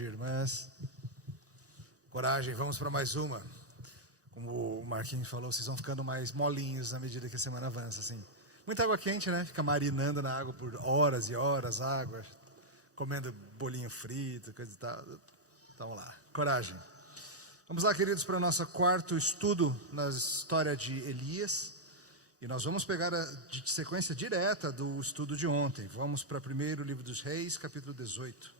Irmãs, coragem, vamos para mais uma. Como o Marquinhos falou, vocês vão ficando mais molinhos na medida que a semana avança, assim. Muita água quente, né? Fica marinando na água por horas e horas, água, comendo bolinho frito, coisa e tal. Então, vamos lá, coragem. Vamos lá, queridos, para o nosso quarto estudo na história de Elias. E nós vamos pegar de sequência direta do estudo de ontem. Vamos para o primeiro livro dos Reis, capítulo 18.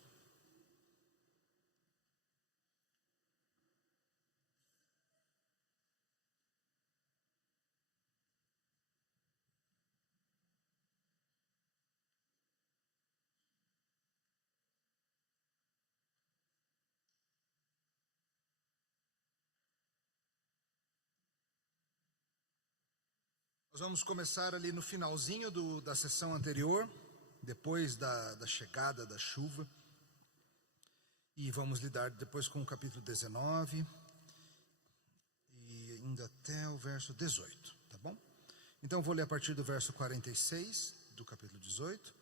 Nós vamos começar ali no finalzinho da sessão anterior, depois da chegada da chuva. E vamos lidar depois com o capítulo 19 e indo até o verso 18, tá bom? Então vou ler a partir do verso 46 do capítulo 18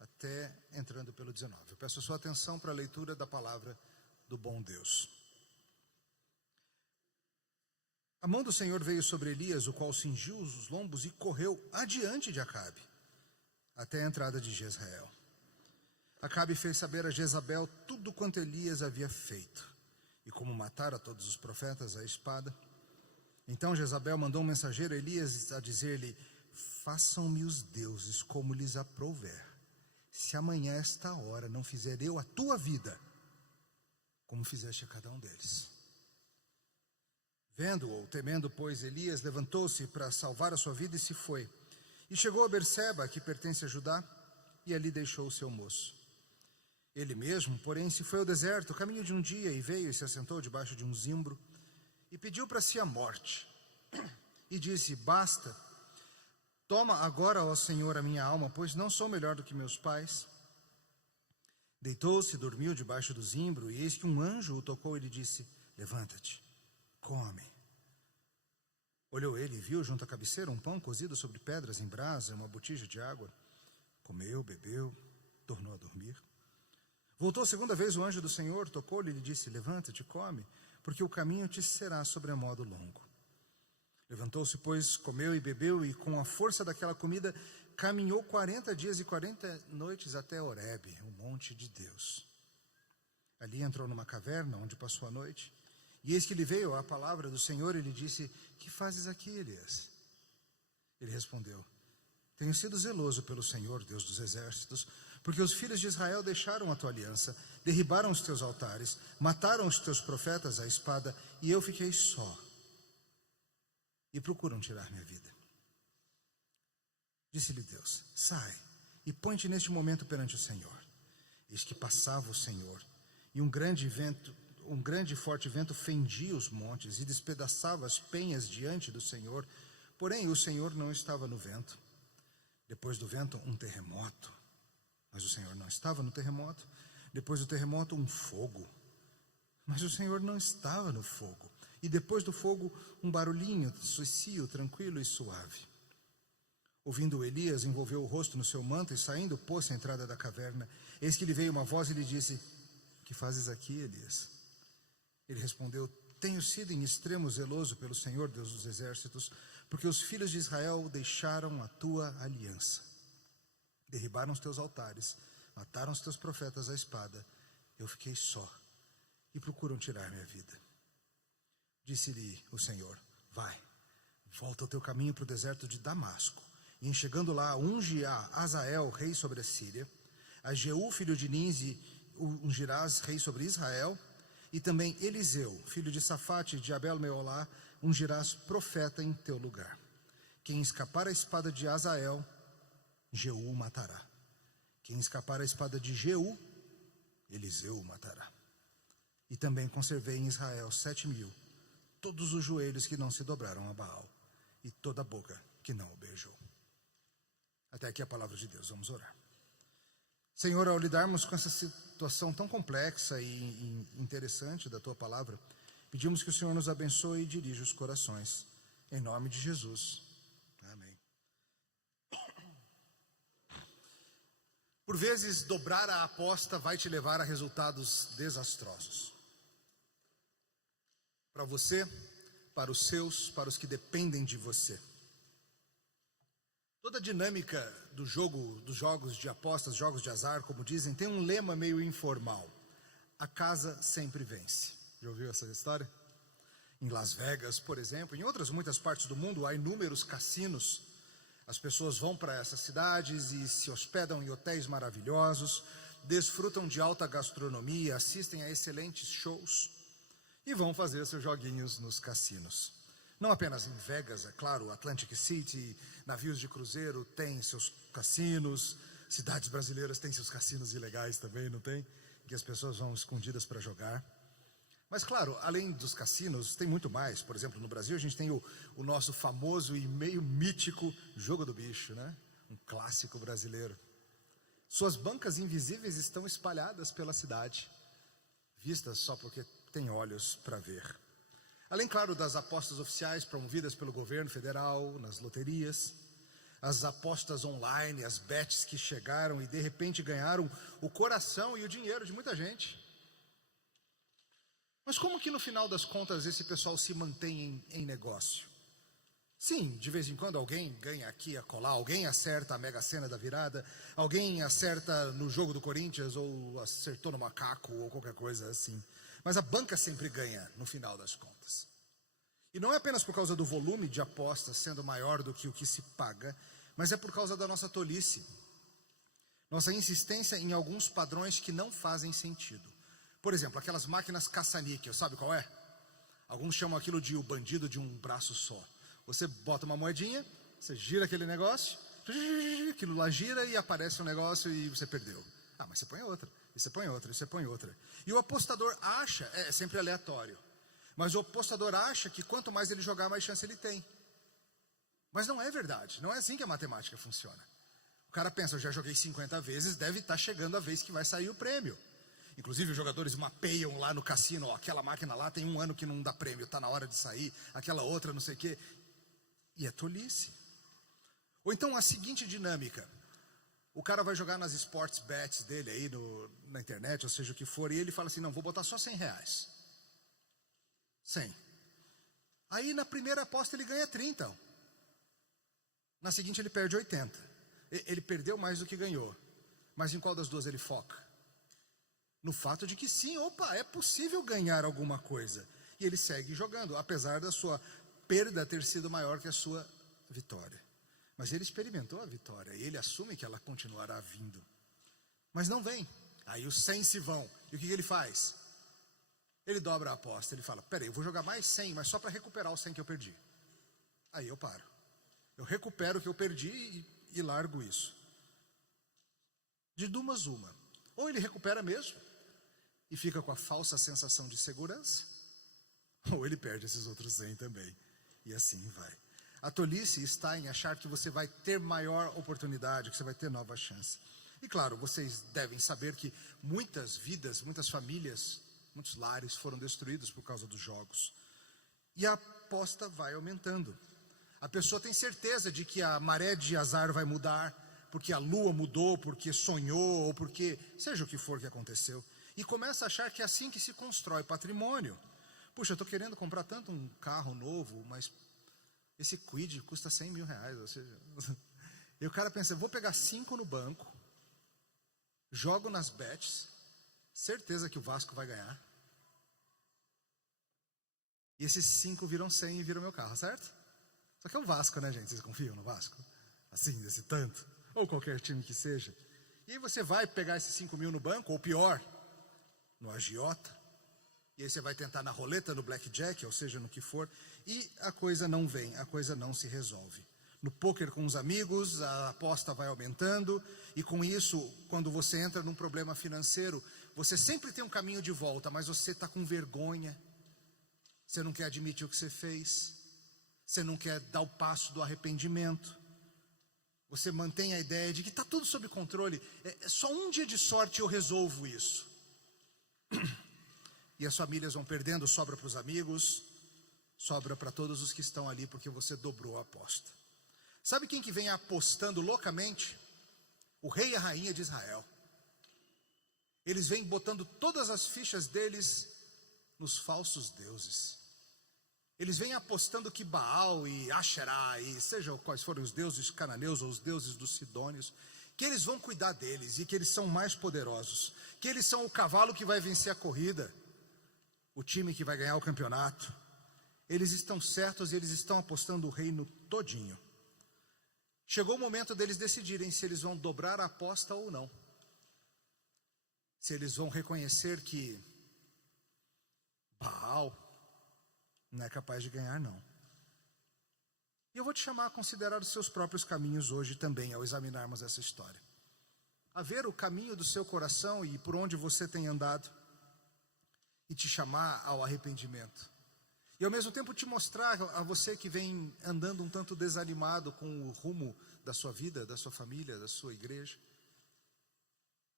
até entrando pelo 19. Eu peço a sua atenção para a leitura da palavra do bom Deus. A mão do Senhor veio sobre Elias, o qual cingiu os lombos e correu adiante de Acabe, até a entrada de Jezreel. Acabe fez saber a Jezabel tudo quanto Elias havia feito, e como matara todos os profetas à espada. Então Jezabel mandou um mensageiro a Elias a dizer-lhe: façam-me os deuses como lhes aprouver, se amanhã esta hora não fizer eu a tua vida, como fizeste a cada um deles. Vendo-o, temendo, pois, Elias levantou-se para salvar a sua vida e se foi. E chegou a Berseba, que pertence a Judá, e ali deixou o seu moço. Ele mesmo, porém, se foi ao deserto, caminho de um dia, e veio e se assentou debaixo de um zimbro, e pediu para si a morte. E disse: basta, toma agora, ó Senhor, a minha alma, pois não sou melhor do que meus pais. Deitou-se, dormiu debaixo do zimbro, e eis que um anjo o tocou e lhe disse: levanta-te, come. Olhou ele e viu junto à cabeceira um pão cozido sobre pedras em brasa e uma botija de água. Comeu, bebeu, tornou a dormir. Voltou segunda vez o anjo do Senhor, tocou-lhe e lhe disse: levanta-te, come, porque o caminho te será sobremodo longo. Levantou-se, pois, comeu e bebeu, e com a força daquela comida caminhou 40 dias e 40 noites até Horebe, o monte de Deus. Ali entrou numa caverna, onde passou a noite. E eis que lhe veio a palavra do Senhor e lhe disse: que fazes aqui, Elias? Ele respondeu: tenho sido zeloso pelo Senhor, Deus dos exércitos, porque os filhos de Israel deixaram a tua aliança, derribaram os teus altares, mataram os teus profetas à espada, e eu fiquei só, e procuram tirar minha vida. Disse-lhe Deus: sai, e põe-te neste momento perante o Senhor. Eis que passava o Senhor, e um grande e forte vento fendia os montes e despedaçava as penhas diante do Senhor, porém o Senhor não estava no vento. Depois do vento, um terremoto, mas o Senhor não estava no terremoto. Depois do terremoto, um fogo, mas o Senhor não estava no fogo. E depois do fogo, um barulhinho socio, tranquilo e suave. Ouvindo Elias, envolveu o rosto no seu manto e saindo, pôs-se à entrada da caverna. Eis que lhe veio uma voz e lhe disse: que fazes aqui, Elias? Ele respondeu: tenho sido em extremo zeloso pelo Senhor, Deus dos exércitos, porque os filhos de Israel deixaram a tua aliança, derribaram os teus altares, mataram os teus profetas à espada. Eu fiquei só, e procuram tirar minha vida. Disse-lhe o Senhor: vai, volta ao teu caminho para o deserto de Damasco, e em chegando lá, unge a Azael, rei sobre a Síria, a Jeú, filho de Ninzi, ungirás rei sobre Israel, e também Eliseu, filho de Safate, de Abel-Meolá, ungirás profeta em teu lugar. Quem escapar a espada de Azael, Jeú o matará. Quem escapar a espada de Jeú, Eliseu o matará. E também conservei em Israel 7.000, todos os joelhos que não se dobraram a Baal, e toda a boca que não o beijou. Até aqui a palavra de Deus, vamos orar. Senhor, ao lidarmos com essa situação tão complexa e interessante da Tua palavra, pedimos que o Senhor nos abençoe e dirija os corações. Em nome de Jesus. Amém. Por vezes, dobrar a aposta vai te levar a resultados desastrosos. Para você, para os seus, para os que dependem de você. Toda a dinâmica do jogo, dos jogos de apostas, jogos de azar, como dizem, tem um lema meio informal: a casa sempre vence. Já ouviu essa história? Em Las Vegas, por exemplo, em outras muitas partes do mundo, há inúmeros cassinos. As pessoas vão para essas cidades e se hospedam em hotéis maravilhosos, desfrutam de alta gastronomia, assistem a excelentes shows e vão fazer seus joguinhos nos cassinos. Não apenas em Vegas, é claro, Atlantic City, navios de cruzeiro têm seus cassinos, cidades brasileiras têm seus cassinos ilegais também, não tem? Em que as pessoas vão escondidas para jogar. Mas claro, além dos cassinos, tem muito mais. Por exemplo, no Brasil a gente tem o nosso famoso e meio mítico Jogo do Bicho, né? Um clássico brasileiro. Suas bancas invisíveis estão espalhadas pela cidade, vistas só porque tem olhos para ver. Além, claro, das apostas oficiais promovidas pelo governo federal, nas loterias, as apostas online, as bets que chegaram e de repente ganharam o coração e o dinheiro de muita gente. Mas como que no final das contas esse pessoal se mantém em negócio? Sim, de vez em quando alguém ganha aqui, acolá, alguém acerta a Mega Sena da virada, alguém acerta no jogo do Corinthians ou acertou no macaco ou qualquer coisa assim. Mas a banca sempre ganha no final das contas. E não é apenas por causa do volume de apostas sendo maior do que o que se paga, mas é por causa da nossa tolice. Nossa insistência em alguns padrões que não fazem sentido. Por exemplo, aquelas máquinas caça-níquel, sabe qual é? Alguns chamam aquilo de o bandido de um braço só. Você bota uma moedinha, você gira aquele negócio, aquilo lá gira e aparece um negócio e você perdeu. Ah, mas você põe outra, e você põe outra, e você põe outra. E o apostador acha, é sempre aleatório, mas o apostador acha que quanto mais ele jogar, mais chance ele tem. Mas não é verdade, não é assim que a matemática funciona. O cara pensa, eu já joguei 50 vezes, deve estar chegando a vez que vai sair o prêmio. Inclusive os jogadores mapeiam lá no cassino, ó, aquela máquina lá tem 1 ano que não dá prêmio, está na hora de sair, aquela outra não sei o quê. E é tolice. Ou então a seguinte dinâmica: o cara vai jogar nas sports bets dele aí na internet, ou seja o que for, e ele fala assim, não, vou botar só R$100. 100. Aí na primeira aposta ele ganha 30. Na seguinte ele perde 80. Ele perdeu mais do que ganhou. Mas em qual das duas ele foca? No fato de que sim, opa, é possível ganhar alguma coisa. E ele segue jogando, apesar da sua perda ter sido maior que a sua vitória. Mas ele experimentou a vitória e ele assume que ela continuará vindo. Mas não vem. Aí os 100 se vão. E o que ele faz? Ele dobra a aposta. Ele fala, peraí, eu vou jogar mais 100, mas só para recuperar os 100 que eu perdi. Aí eu paro. Eu recupero o que eu perdi e largo isso. De duas uma. Ou ele recupera mesmo e fica com a falsa sensação de segurança, ou ele perde esses outros 100 também. E assim vai. A tolice está em achar que você vai ter maior oportunidade, que você vai ter nova chance. E claro, vocês devem saber que muitas vidas, muitas famílias, muitos lares foram destruídos por causa dos jogos. E a aposta vai aumentando. A pessoa tem certeza de que a maré de azar vai mudar, porque a lua mudou, porque sonhou, ou porque seja o que for que aconteceu. E começa a achar que é assim que se constrói patrimônio. Puxa, eu estou querendo comprar tanto um carro novo, mas esse Kwid custa R$100 mil, ou seja... E o cara pensa, vou pegar 5 no banco, jogo nas bets, certeza que o Vasco vai ganhar. E esses 5 viram 100 e viram meu carro, certo? Só que é o Vasco, né, gente? Vocês confiam no Vasco? Assim, desse tanto? Ou qualquer time que seja. E aí você vai pegar esses 5 mil no banco, ou pior, no agiota. E aí você vai tentar na roleta, no blackjack, ou seja, no que for. E a coisa não vem, a coisa não se resolve. No poker com os amigos, a aposta vai aumentando. E com isso, quando você entra num problema financeiro, você sempre tem um caminho de volta, mas você está com vergonha. Você não quer admitir o que você fez. Você não quer dar o passo do arrependimento. Você mantém a ideia de que está tudo sob controle. É só um dia de sorte eu resolvo isso. E as famílias vão perdendo, sobra para os amigos, sobra para todos os que estão ali porque você dobrou a aposta. Sabe quem que vem apostando loucamente? o rei e a rainha de Israel. Eles vêm botando todas as fichas deles nos falsos deuses. Eles vêm apostando que Baal e Asherá, e sejam quais forem os deuses cananeus ou os deuses dos sidônios, que eles vão cuidar deles e que eles são mais poderosos, que eles são o cavalo que vai vencer a corrida, o time que vai ganhar o campeonato. Eles estão certos e eles estão apostando o reino todinho. Chegou o momento deles decidirem se eles vão dobrar a aposta ou não. Se eles vão reconhecer que Baal não é capaz de ganhar, não. E eu vou te chamar a considerar os seus próprios caminhos hoje também, ao examinarmos essa história. A ver o caminho do seu coração e por onde você tem andado, e te chamar ao arrependimento. E ao mesmo tempo te mostrar a você que vem andando um tanto desanimado com o rumo da sua vida, da sua família, da sua igreja.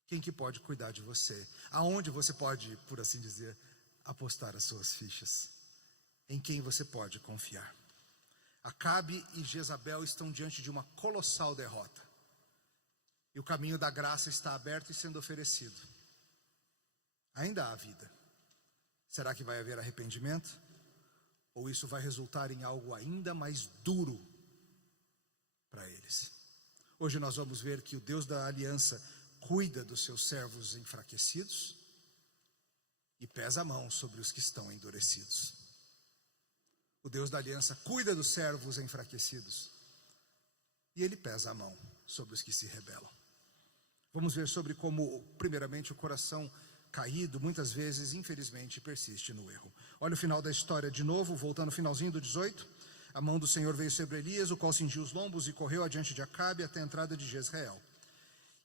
Quem que pode cuidar de você? Aonde você pode, por assim dizer, apostar as suas fichas? Em quem você pode confiar? Acabe e Jezabel estão diante de uma colossal derrota. E o caminho da graça está aberto e sendo oferecido. Ainda há vida. Será que vai haver arrependimento? Ou isso vai resultar em algo ainda mais duro para eles? Hoje nós vamos ver que o Deus da aliança cuida dos seus servos enfraquecidos e pesa a mão sobre os que estão endurecidos. O Deus da aliança cuida dos servos enfraquecidos e ele pesa a mão sobre os que se rebelam. Vamos ver sobre como, primeiramente, o coração caído, muitas vezes, infelizmente, persiste no erro. Olha o final da história de novo, voltando ao finalzinho do 18. A mão do Senhor veio sobre Elias, o qual cingiu os lombos e correu adiante de Acabe até a entrada de Jezreel.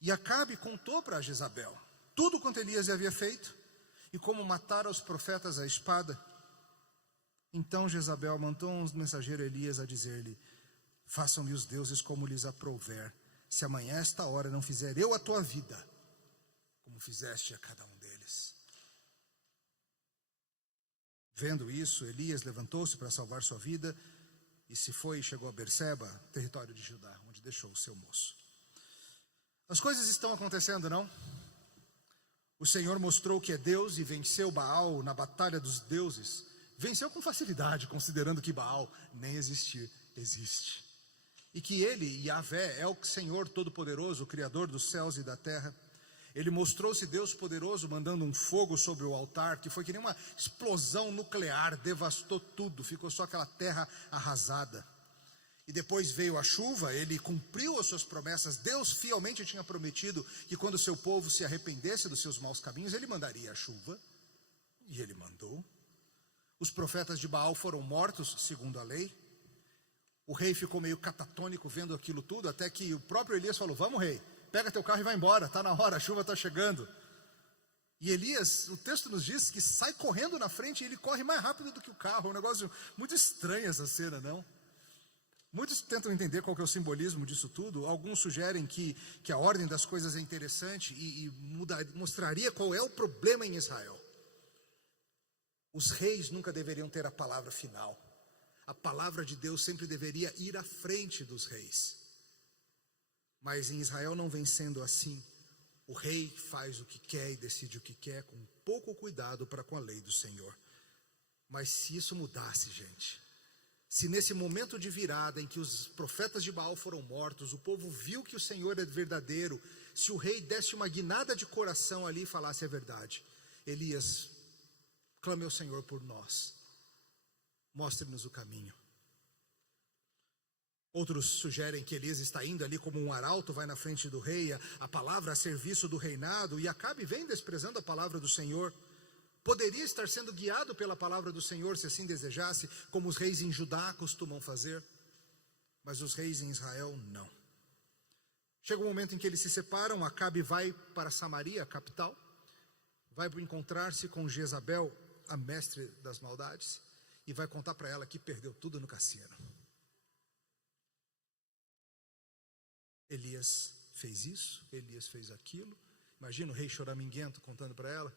E Acabe contou para Jezabel tudo quanto Elias havia feito e como matara os profetas à espada. Então Jezabel mandou um mensageiro a Elias a dizer-lhe: façam-lhe os deuses como lhes aprouver, se amanhã a esta hora não fizer eu a tua vida, como fizeste a cada um deles. Vendo isso, Elias levantou-se para salvar sua vida e se foi e chegou a Berseba, território de Judá, onde deixou o seu moço. As coisas estão acontecendo, não? O Senhor mostrou que é Deus e venceu Baal na batalha dos deuses. Venceu com facilidade, considerando que Baal nem existir, existe. E que ele, Yahvé, é o Senhor Todo-Poderoso, o Criador dos céus e da terra. Ele mostrou-se Deus poderoso, mandando um fogo sobre o altar, que foi que nem uma explosão nuclear, devastou tudo, ficou só aquela terra arrasada. E depois veio a chuva, ele cumpriu as suas promessas. Deus fielmente tinha prometido que quando o seu povo se arrependesse dos seus maus caminhos, ele mandaria a chuva, e ele mandou. Os profetas de Baal foram mortos, segundo a lei. O rei ficou meio catatônico vendo aquilo tudo, até que o próprio Elias falou: vamos, rei, pega teu carro e vai embora, está na hora, a chuva está chegando. E Elias, o texto nos diz que sai correndo na frente e ele corre mais rápido do que o carro. É um negócio muito estranho essa cena, não? Muitos tentam entender qual que é o simbolismo disso tudo. Alguns sugerem que a ordem das coisas é interessante e mostraria qual é o problema em Israel. Os reis nunca deveriam ter a palavra final. A palavra de Deus sempre deveria ir à frente dos reis. Mas em Israel não vem sendo assim. O rei faz o que quer e decide o que quer, com pouco cuidado para com a lei do Senhor. Mas se isso mudasse, gente, se nesse momento de virada em que os profetas de Baal foram mortos, o povo viu que o Senhor é verdadeiro, se o rei desse uma guinada de coração ali e falasse a verdade: Elias, clame ao Senhor por nós, mostre-nos o caminho. Outros sugerem que Elias está indo ali como um arauto, vai na frente do rei, a palavra a serviço do reinado, e Acabe vem desprezando a palavra do Senhor. Poderia estar sendo guiado pela palavra do Senhor, se assim desejasse, como os reis em Judá costumam fazer, mas os reis em Israel não. Chega um momento em que eles se separam. Acabe vai para Samaria, a capital, vai encontrar-se com Jezabel, a mestre das maldades, e vai contar para ela que perdeu tudo no cassino. Elias fez isso, Elias fez aquilo. Imagina o rei choraminguento contando para ela: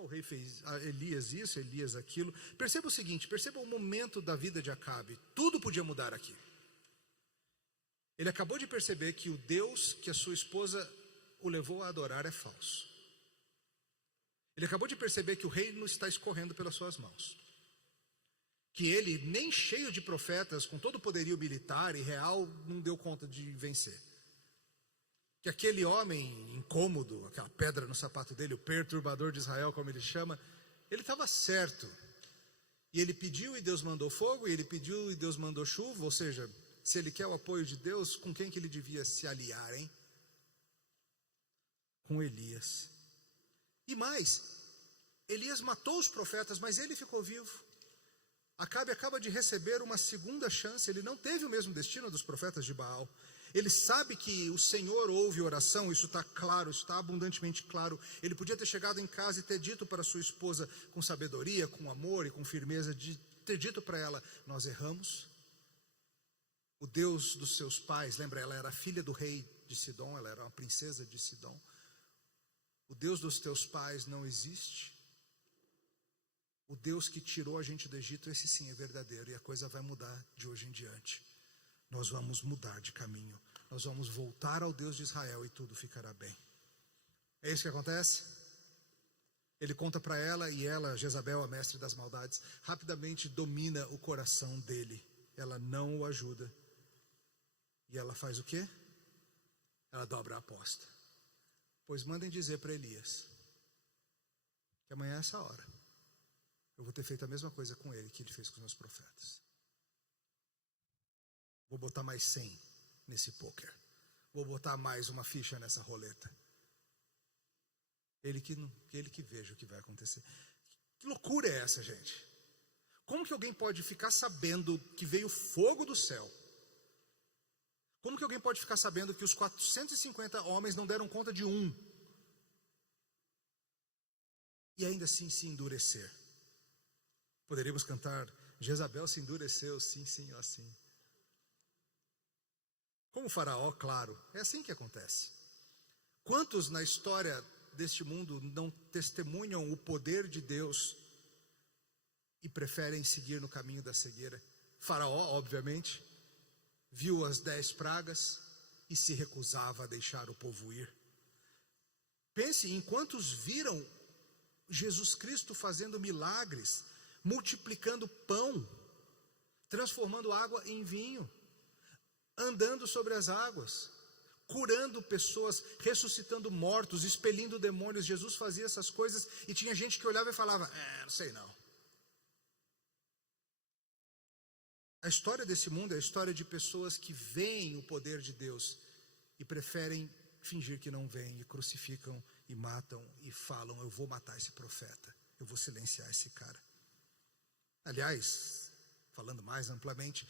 o rei fez, Elias isso, Elias aquilo. Perceba o seguinte, perceba o momento da vida de Acabe. Tudo podia mudar aqui. Ele acabou de perceber que o Deus que a sua esposa o levou a adorar é falso. Ele acabou de perceber que o reino está escorrendo pelas suas mãos. Que ele, nem cheio de profetas, com todo o poderio militar e real, não deu conta de vencer. Que aquele homem incômodo, aquela pedra no sapato dele, o perturbador de Israel, como ele chama, ele estava certo. E ele pediu e Deus mandou fogo, e ele pediu e Deus mandou chuva, ou seja, se ele quer o apoio de Deus, com quem que ele devia se aliar, hein? Com Elias. E mais, Elias matou os profetas, mas ele ficou vivo. Acabe acaba de receber uma segunda chance, ele não teve o mesmo destino dos profetas de Baal. Ele sabe que o Senhor ouve oração, isso está claro, isso está abundantemente claro. Ele podia ter chegado em casa e ter dito para sua esposa com sabedoria, com amor e com firmeza, de ter dito para ela, nós erramos. O Deus dos seus pais, lembra, ela era filha do rei de Sidom, ela era uma princesa de Sidom. O Deus dos teus pais não existe. O Deus que tirou a gente do Egito, esse sim é verdadeiro, e a coisa vai mudar de hoje em diante. Nós vamos mudar de caminho, nós vamos voltar ao Deus de Israel e tudo ficará bem. É isso que acontece? Ele conta para ela, e ela, Jezabel, a mestre das maldades, rapidamente domina o coração dele. Ela não o ajuda. E ela faz o quê? Ela dobra a aposta. Pois mandem dizer para Elias que amanhã é essa hora eu vou ter feito a mesma coisa com ele que ele fez com os meus profetas. Vou botar mais 100 nesse poker. Vou botar mais uma ficha nessa roleta. Ele que veja o que vai acontecer. Que loucura é essa, gente? Como que alguém pode ficar sabendo que veio fogo do céu? Como que alguém pode ficar sabendo que os 450 homens não deram conta de um? E ainda assim se endurecer. Poderíamos cantar, Jezabel se endureceu, sim, ó sim. Como o faraó, claro, é assim que acontece. Quantos na história deste mundo não testemunham o poder de Deus e preferem seguir no caminho da cegueira? Faraó, obviamente, viu as 10 pragas e se recusava a deixar o povo ir. Pense em quantos viram Jesus Cristo fazendo milagres, multiplicando pão, transformando água em vinho, andando sobre as águas, curando pessoas, ressuscitando mortos, expelindo demônios. Jesus fazia essas coisas e tinha gente que olhava e falava, não sei não. A história desse mundo é a história de pessoas que veem o poder de Deus e preferem fingir que não veem, e crucificam e matam e falam, eu vou matar esse profeta, eu vou silenciar esse cara. Aliás, falando mais amplamente,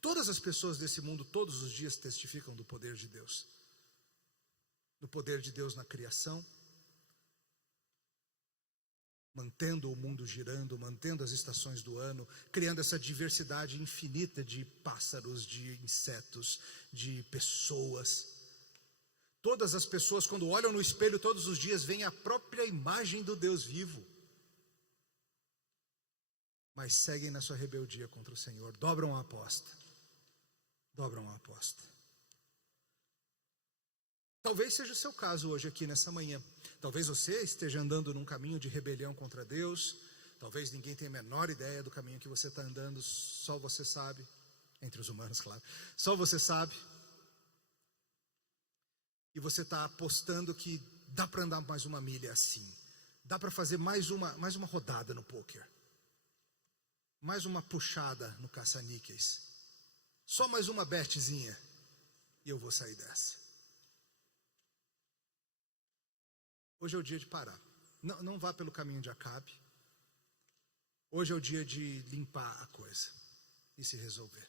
todas as pessoas desse mundo, todos os dias testificam do poder de Deus. Do poder de Deus na criação, mantendo o mundo girando, mantendo as estações do ano, criando essa diversidade infinita de pássaros, de insetos, de pessoas. Todas as pessoas, quando olham no espelho todos os dias, veem a própria imagem do Deus vivo. Mas seguem na sua rebeldia contra o Senhor, dobram a aposta. Dobram a aposta. Talvez seja o seu caso hoje aqui nessa manhã. Talvez você esteja andando num caminho de rebelião contra Deus. Talvez ninguém tenha a menor ideia do caminho que você está andando. Só você sabe. Entre os humanos, claro. Só você sabe. E você está apostando que dá para andar mais uma milha assim. Dá para fazer mais uma rodada no poker. Mais uma puxada no caça-níqueis. Só mais uma betzinha. E eu vou sair dessa. Hoje é o dia de parar. Não vá pelo caminho de Acabe. Hoje é o dia de limpar a coisa e se resolver.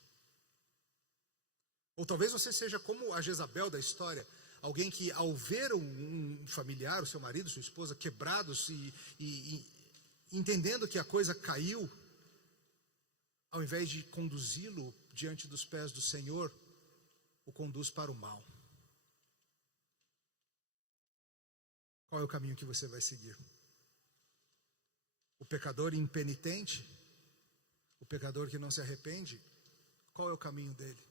Ou talvez você seja como a Jezabel da história, alguém que ao ver um familiar, o seu marido, sua esposa, quebrados e entendendo que a coisa caiu, ao invés de conduzi-lo diante dos pés do Senhor, o conduz para o mal. Qual é o caminho que você vai seguir? O pecador impenitente? O pecador que não se arrepende? Qual é o caminho dele?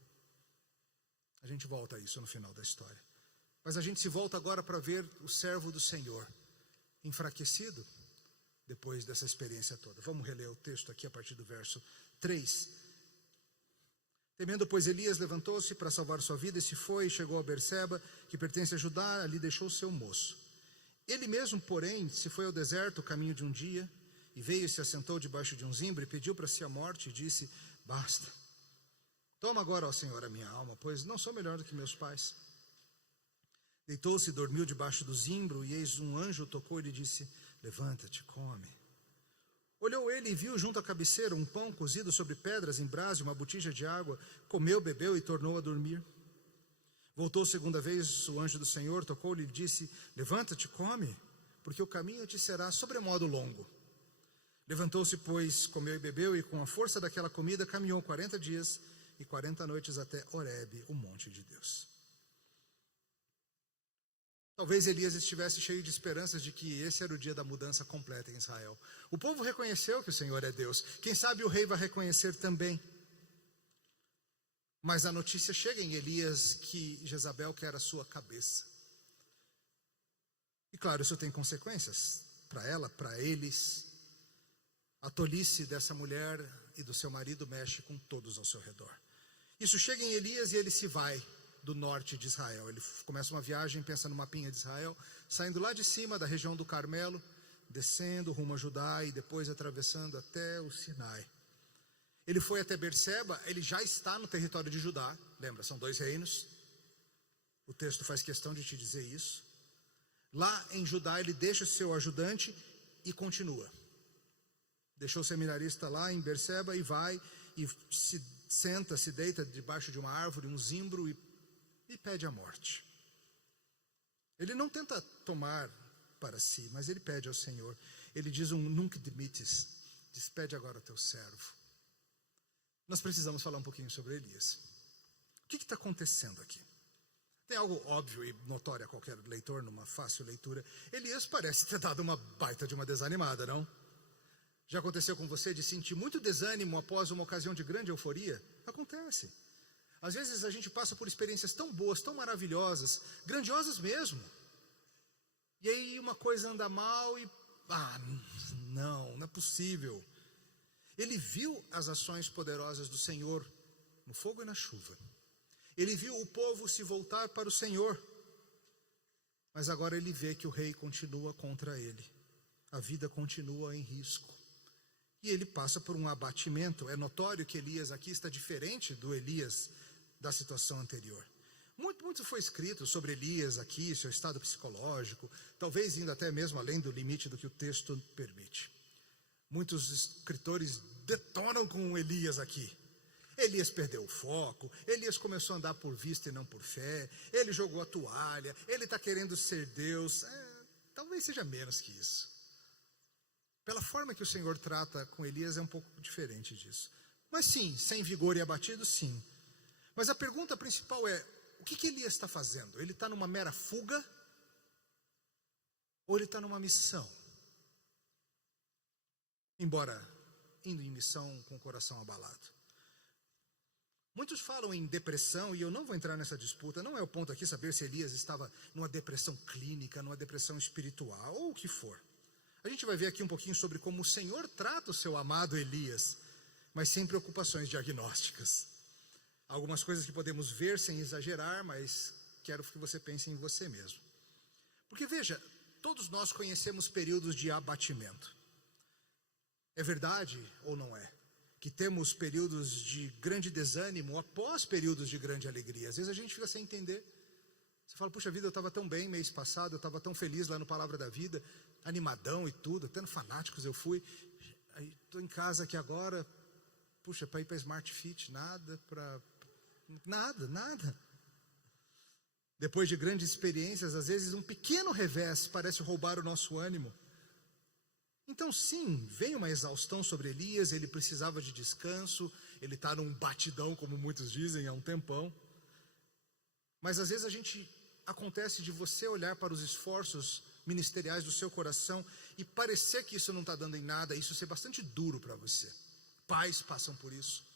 A gente volta a isso no final da história. Mas a gente se volta agora para ver o servo do Senhor enfraquecido depois dessa experiência toda. Vamos reler o texto aqui a partir do verso 3. Temendo, pois, Elias levantou-se para salvar sua vida e se foi e chegou a Berseba, que pertence a Judá, ali deixou seu moço. Ele mesmo, porém, se foi ao deserto, caminho de um dia, e veio e se assentou debaixo de um zimbro e pediu para si a morte e disse: basta, toma agora, ó Senhor, a minha alma, pois não sou melhor do que meus pais. Deitou-se e dormiu debaixo do zimbro, e eis um anjo tocou e lhe disse: levanta-te, come. Olhou ele e viu junto à cabeceira um pão cozido sobre pedras em brasa e uma botija de água. Comeu, bebeu e tornou a dormir. Voltou segunda vez o anjo do Senhor, tocou-lhe e disse: levanta-te, come, porque o caminho te será sobremodo longo. Levantou-se, pois, comeu e bebeu, e com a força daquela comida caminhou 40 dias e 40 noites até Horebe, o monte de Deus. Talvez Elias estivesse cheio de esperanças de que esse era o dia da mudança completa em Israel. O povo reconheceu que o Senhor é Deus. Quem sabe o rei vai reconhecer também. Mas a notícia chega em Elias que Jezabel quer a sua cabeça. E claro, isso tem consequências para ela, para eles. A tolice dessa mulher e do seu marido mexe com todos ao seu redor. Isso chega em Elias e ele se vai do norte de Israel. Ele começa uma viagem, pensa no mapinha de Israel, saindo lá de cima da região do Carmelo, descendo rumo a Judá e depois atravessando até o Sinai. Ele foi até Berseba, ele já está no território de Judá, lembra, são 2 reinos. O texto faz questão de te dizer isso. Lá em Judá ele deixa o seu ajudante e continua. Deixou o seminarista lá em Berseba e vai e se senta, se deita debaixo de uma árvore, um zimbro e pede a morte. Ele não tenta tomar para si, mas ele pede ao Senhor. Ele diz um nunc dimittis, despede agora o teu servo. Nós precisamos falar um pouquinho sobre Elias. O que está acontecendo aqui? Tem algo óbvio e notório a qualquer leitor, numa fácil leitura. Elias parece ter dado uma baita de uma desanimada, não? Já aconteceu com você de sentir muito desânimo após uma ocasião de grande euforia? Acontece. Às vezes a gente passa por experiências tão boas, tão maravilhosas, grandiosas mesmo. E aí uma coisa anda mal e... não é possível. Ele viu as ações poderosas do Senhor no fogo e na chuva. Ele viu o povo se voltar para o Senhor. Mas agora ele vê que o rei continua contra ele. A vida continua em risco. E ele passa por um abatimento. É notório que Elias aqui está diferente do Elias da situação anterior. Muito foi escrito sobre Elias aqui, seu estado psicológico, talvez indo até mesmo além do limite do que o texto permite. Muitos escritores detonam com Elias aqui. Elias perdeu o foco, Elias começou a andar por vista e não por fé, ele jogou a toalha, ele está querendo ser Deus. Talvez seja menos que isso. Pela forma que o Senhor trata com Elias é um pouco diferente disso. Mas sim, sem vigor e abatido, sim. Mas a pergunta principal é, o que Elias está fazendo? Ele está numa mera fuga? Ou ele está numa missão? Embora indo em missão com o coração abalado. Muitos falam em depressão, e eu não vou entrar nessa disputa, não é o ponto aqui saber se Elias estava numa depressão clínica, numa depressão espiritual, ou o que for. A gente vai ver aqui um pouquinho sobre como o Senhor trata o seu amado Elias, mas sem preocupações diagnósticas. Algumas coisas que podemos ver sem exagerar, mas quero que você pense em você mesmo. Porque veja, todos nós conhecemos períodos de abatimento. É verdade ou não é? Que temos períodos de grande desânimo após períodos de grande alegria. Às vezes a gente fica sem entender. Você fala, puxa vida, eu estava tão bem mês passado, eu estava tão feliz lá no Palavra da Vida, animadão e tudo, até no Fanáticos eu fui. Aí estou em casa aqui agora, puxa, para ir para Smart Fit, nada. Depois de grandes experiências, às vezes um pequeno revés parece roubar o nosso ânimo. Então sim, vem uma exaustão sobre Elias, ele precisava de descanso, ele está num batidão, como muitos dizem, há um tempão. Mas às vezes acontece de você olhar para os esforços ministeriais do seu coração e parecer que isso não está dando em nada, isso ser bastante duro para você. Pais passam por isso.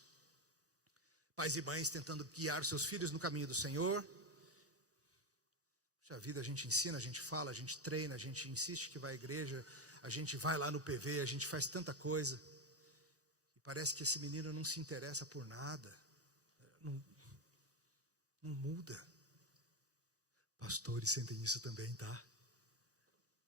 Pais e mães tentando guiar seus filhos no caminho do Senhor. A vida a gente ensina, a gente fala, a gente treina, a gente insiste que vai à igreja, a gente vai lá no PV, a gente faz tanta coisa. E parece que esse menino não se interessa por nada. Não muda. Pastores sentem isso também, tá?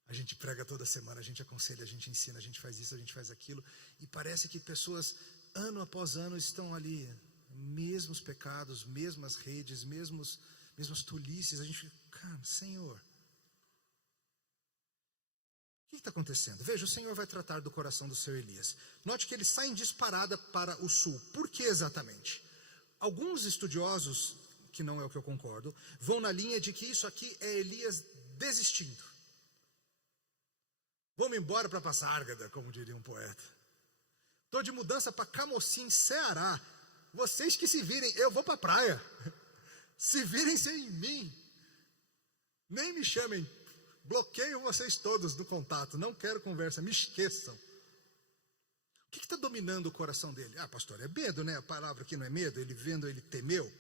A gente prega toda semana, a gente aconselha, a gente ensina, a gente faz isso, a gente faz aquilo. E parece que pessoas, ano após ano, estão ali, mesmos pecados, mesmas redes, mesmas tolices. A gente fica, cara, Senhor, o que está acontecendo? Veja, o Senhor vai tratar do coração do seu Elias. Note que ele sai em disparada para o sul. Por que exatamente? Alguns estudiosos, que não é o que eu concordo, vão na linha de que isso aqui é Elias desistindo. Vamos embora para Passárgada, como diria um poeta. Estou de mudança para Camocim, Ceará. Vocês que se virem, eu vou para a praia. Se virem sem mim. Nem me chamem. Bloqueio vocês todos no contato. Não quero conversa, me esqueçam. O que está dominando o coração dele? Ah, pastor, é medo, né? A palavra aqui não é medo. Ele vendo, ele temeu.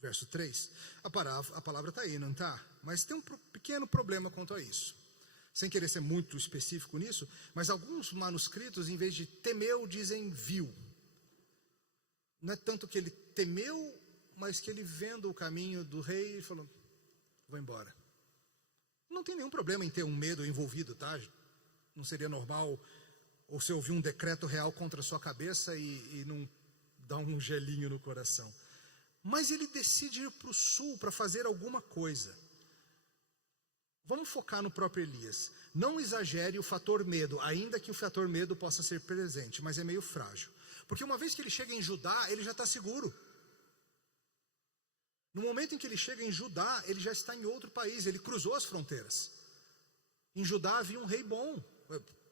Verso 3. A palavra está aí, não está? Mas tem um pequeno problema quanto a isso. Sem querer ser muito específico nisso, mas alguns manuscritos, em vez de temeu, dizem viu. Não é tanto que ele temeu, mas que ele vendo o caminho do rei, falou, vou embora. Não tem nenhum problema em ter um medo envolvido, tá? Não seria normal, ou se ouvir um decreto real contra a sua cabeça e não dar um gelinho no coração. Mas ele decide ir para o sul para fazer alguma coisa. Vamos focar no próprio Elias. Não exagere o fator medo, ainda que o fator medo possa ser presente, mas é meio frágil. Porque uma vez que ele chega em Judá, ele já está seguro. No momento em que ele chega em Judá, ele já está em outro país, ele cruzou as fronteiras. Em Judá havia um rei bom,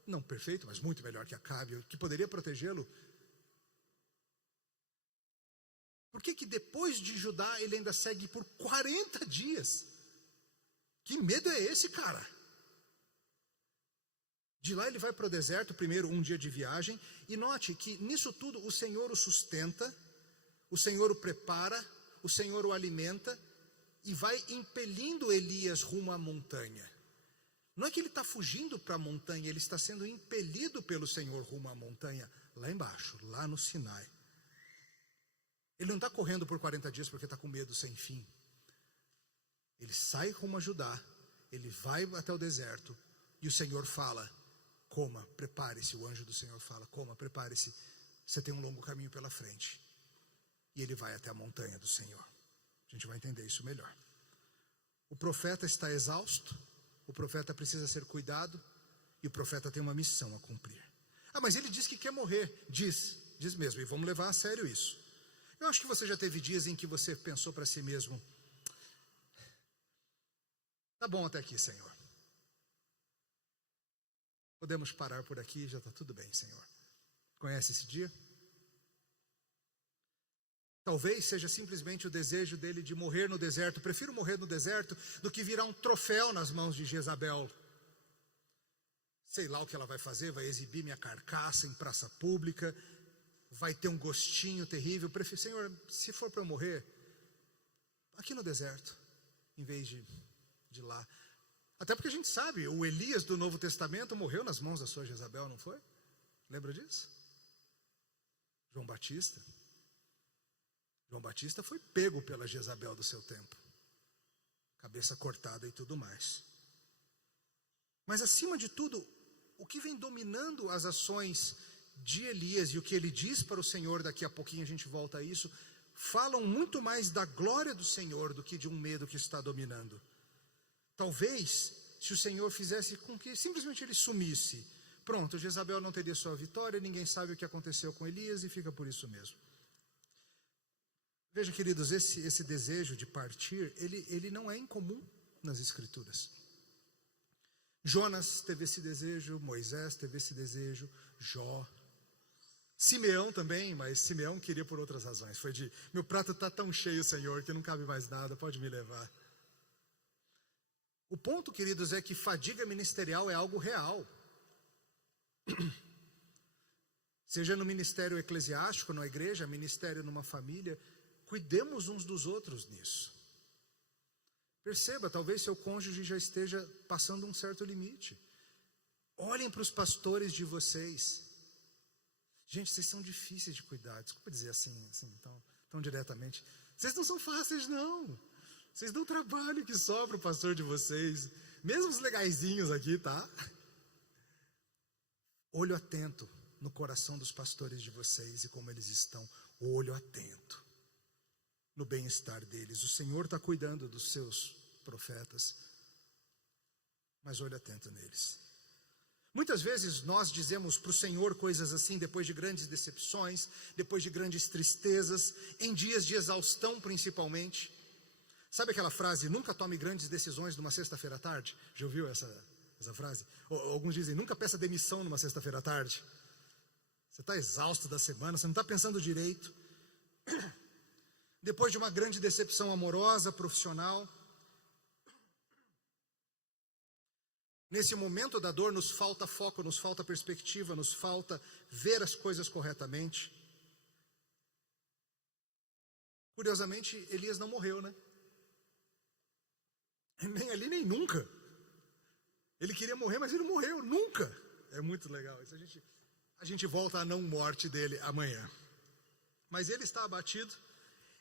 não perfeito, mas muito melhor que Acabe, que poderia protegê-lo. Por que depois de Judá ele ainda segue por 40 dias? Que medo é esse, cara? De lá ele vai para o deserto, primeiro um dia de viagem, e note que nisso tudo o Senhor o sustenta, o Senhor o prepara, o Senhor o alimenta, e vai impelindo Elias rumo à montanha. Não é que ele está fugindo para a montanha, ele está sendo impelido pelo Senhor rumo à montanha, lá embaixo, lá no Sinai. Ele não está correndo por 40 dias porque está com medo sem fim. Ele sai rumo a Judá, ele vai até o deserto, e o Senhor fala, coma, prepare-se, o anjo do Senhor fala, coma, prepare-se, você tem um longo caminho pela frente. E ele vai até a montanha do Senhor. A gente vai entender isso melhor. O profeta está exausto, o profeta precisa ser cuidado, e o profeta tem uma missão a cumprir. Ah, mas ele diz que quer morrer. Diz mesmo, e vamos levar a sério isso. Eu acho que você já teve dias em que você pensou para si mesmo, tá bom até aqui, Senhor. Podemos parar por aqui, já está tudo bem, Senhor. Conhece esse dia? Talvez seja simplesmente o desejo dele de morrer no deserto. Prefiro morrer no deserto do que virar um troféu nas mãos de Jezabel. Sei lá o que ela vai fazer, vai exibir minha carcaça em praça pública, vai ter um gostinho terrível. Prefiro, Senhor, se for para eu morrer, aqui no deserto, em vez de lá. Até porque a gente sabe, o Elias do Novo Testamento morreu nas mãos da sua Jezabel, não foi? Lembra disso? João Batista foi pego pela Jezabel do seu tempo. Cabeça cortada e tudo mais. Mas acima de tudo, o que vem dominando as ações de Elias e o que ele diz para o Senhor, daqui a pouquinho a gente volta a isso, falam muito mais da glória do Senhor do que de um medo que está dominando. Talvez, se o Senhor fizesse com que simplesmente ele sumisse, pronto, Jezabel não teria sua vitória, ninguém sabe o que aconteceu com Elias e fica por isso mesmo. Veja, queridos, esse desejo de partir, ele não é incomum nas Escrituras. Jonas teve esse desejo, Moisés teve esse desejo, Jó. Simeão também, mas Simeão queria por outras razões. Foi de, meu prato está tão cheio, Senhor, que não cabe mais nada, pode me levar. O ponto, queridos, é que fadiga ministerial é algo real. Seja no ministério eclesiástico, na igreja, ministério numa família, cuidemos uns dos outros nisso. Perceba, talvez seu cônjuge já esteja passando um certo limite. Olhem para os pastores de vocês. Gente, vocês são difíceis de cuidar. Desculpa dizer assim tão diretamente. Vocês não são fáceis, não. Vocês dão trabalho que sobra o pastor de vocês. Mesmo os legaizinhos aqui, tá? Olho atento no coração dos pastores de vocês e como eles estão. Olho atento no bem-estar deles. O Senhor está cuidando dos seus profetas, mas olho atento neles. Muitas vezes nós dizemos para o Senhor coisas assim depois de grandes decepções, depois de grandes tristezas, em dias de exaustão principalmente. Sabe aquela frase, nunca tome grandes decisões numa sexta-feira à tarde? Já ouviu essa frase? Alguns dizem, nunca peça demissão numa sexta-feira à tarde. Você está exausto da semana, você não está pensando direito. Depois de uma grande decepção amorosa, profissional, nesse momento da dor nos falta foco, nos falta perspectiva, nos falta ver as coisas corretamente. Curiosamente, Elias não morreu, né? Nem ali, nem nunca. Ele queria morrer, mas ele não morreu, nunca. É muito legal. Isso a gente volta à não morte dele amanhã. Mas ele está abatido.